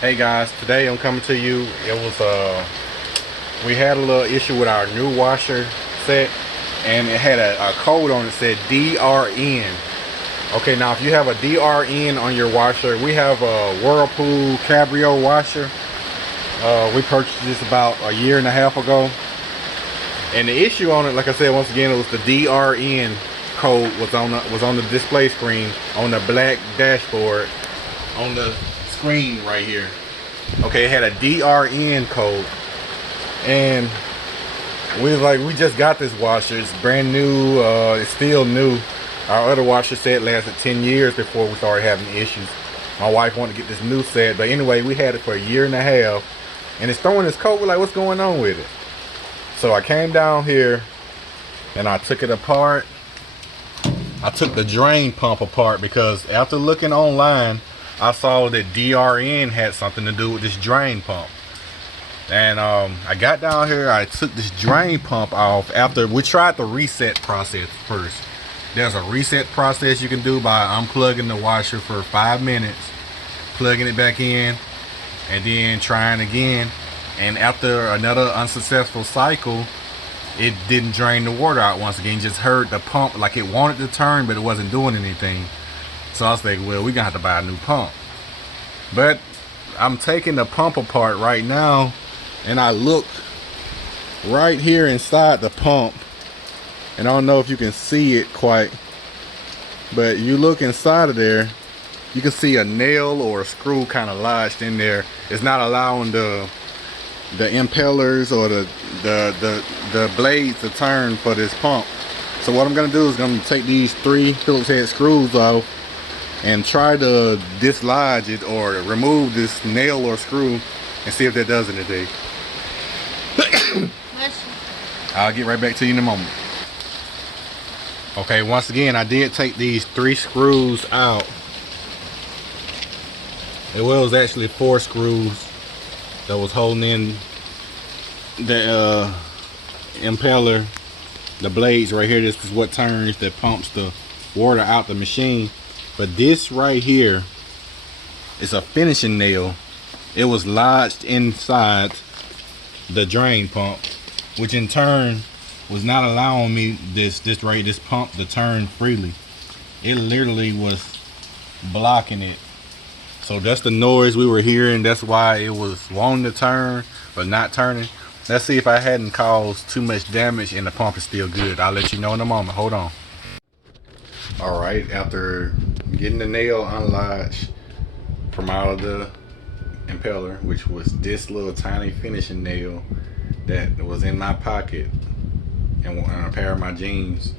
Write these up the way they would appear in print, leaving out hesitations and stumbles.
Hey guys, today I'm coming to you. We had a little issue with our new washer set, and it had a code on it that said DRN. Okay, now if you have a DRN on your washer, we have a Whirlpool Cabrio washer. We purchased this about a year and a half ago, and the issue on it, like I said, once again, it was the DRN code was on the display screen on the black dashboard on the screen right here. Okay, it had a DRN code, and we just got this washer. It's brand new. It's still new. Our other washer set lasted 10 years before we started having issues. My wife wanted to get this new set, but anyway, we had it for a year and a half, and it's throwing this code. We're like, what's going on with it? So I came down here and I took it apart. I took the drain pump apart because after looking online, I saw that DRN had something to do with this drain pump. And I got down here, I took this drain pump off after we tried the reset process first. There's a reset process you can do by unplugging the washer for 5 minutes, plugging it back in, and then trying again. And after another unsuccessful cycle, it didn't drain the water out once again. Just heard the pump like it wanted to turn, but it wasn't doing anything. So I was like, well, we're gonna have to buy a new pump. But I'm taking the pump apart right now, and I look right here inside the pump, and I don't know if you can see it quite, but you look inside of there, you can see a nail or a screw kind of lodged in there. It's not allowing the impellers or the blades to turn for this pump. So what I'm gonna do is gonna take these 3 Phillips head screws off and try to dislodge it or remove this nail or screw and see if that does anything. I'll get right back to you in a moment. Okay, once again, I did take these 3 screws out. It was actually 4 screws that was holding in the impeller, the blades right here. This is what turns, that pumps the water out the machine. But this right here is a finishing nail. It was lodged inside the drain pump, which in turn was not allowing me this pump to turn freely. It literally was blocking it. So that's the noise we were hearing. That's why it was wanting to turn but not turning. Let's see if I hadn't caused too much damage and the pump is still good. I'll let you know in a moment. Hold on. All right, after getting the nail unlodged from out of the impeller, which was this little tiny finishing nail that was in my pocket and a pair of my jeans,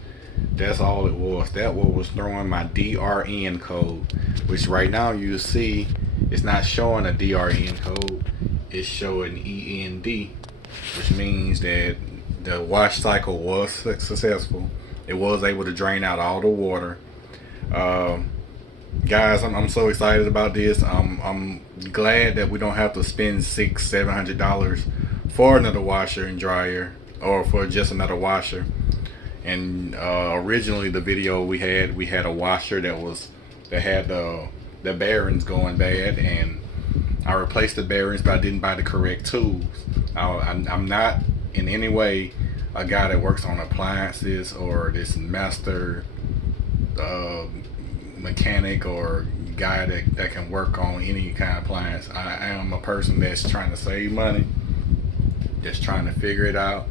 that's all it was. That was throwing my DRN code, which right now you see it's not showing a DRN code, it's showing END, which means that the wash cycle was successful. It was able to drain out all the water. Guys, I'm so excited about this. I'm glad that we don't have to spend $600-700 for another washer and dryer, or for just another washer. And originally the video we had a washer that had the bearings going bad, and I replaced the bearings, but I didn't buy the correct tools. I'm not in any way a guy that works on appliances or this master mechanic or guy that can work on any kind of appliance. I am a person that's trying to save money, just trying to figure it out,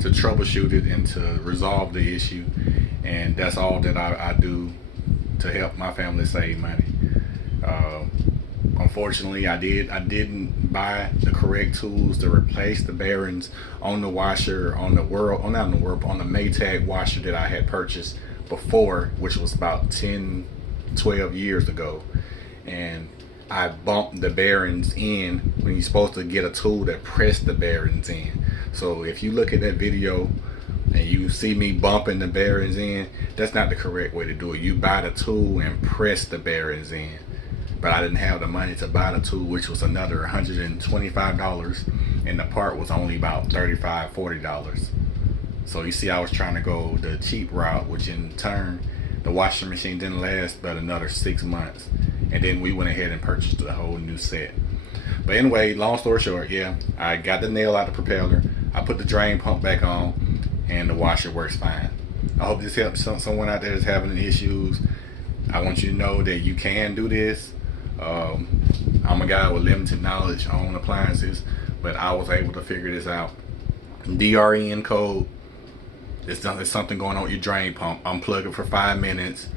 to troubleshoot it and to resolve the issue, and that's all that I do to help my family save money. Unfortunately, I didn't buy the correct tools to replace the bearings on the washer, on the Maytag washer that I had purchased before, which was about 10-12 years ago. And I bumped the bearings in when you're supposed to get a tool that pressed the bearings in. So if you look at that video and you see me bumping the bearings in, that's not the correct way to do it. You buy the tool and press the bearings in. But I didn't have the money to buy the tool, which was another $125, and the part was only about $35-40. So you see, I was trying to go the cheap route, which in turn the washing machine didn't last but another 6 months, and then we went ahead and purchased a whole new set. But anyway, long story short, yeah, I got the nail out the propeller. I put the drain pump back on, and the washer works fine. I hope this helps someone out there that's having issues. I want you to know that you can do this. I'm a guy with limited knowledge on appliances, but I was able to figure this out. DRN code. There's something going on with your drain pump. Unplug it for 5 minutes.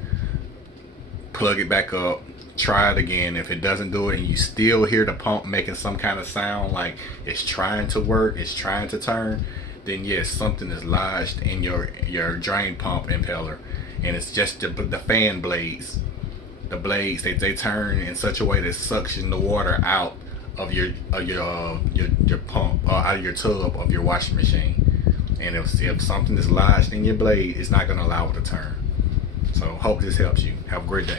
Plug it back up. Try it again. If it doesn't do it and you still hear the pump making some kind of sound like it's trying to work, it's trying to turn, then yes, something is lodged in your drain pump impeller, and it's just the fan blades. The blades they turn in such a way that suction the water out of your pump, or out of your tub of your washing machine. And if something is lodged in your blade, it's not going to allow it to turn. So hope this helps you. Have a great day.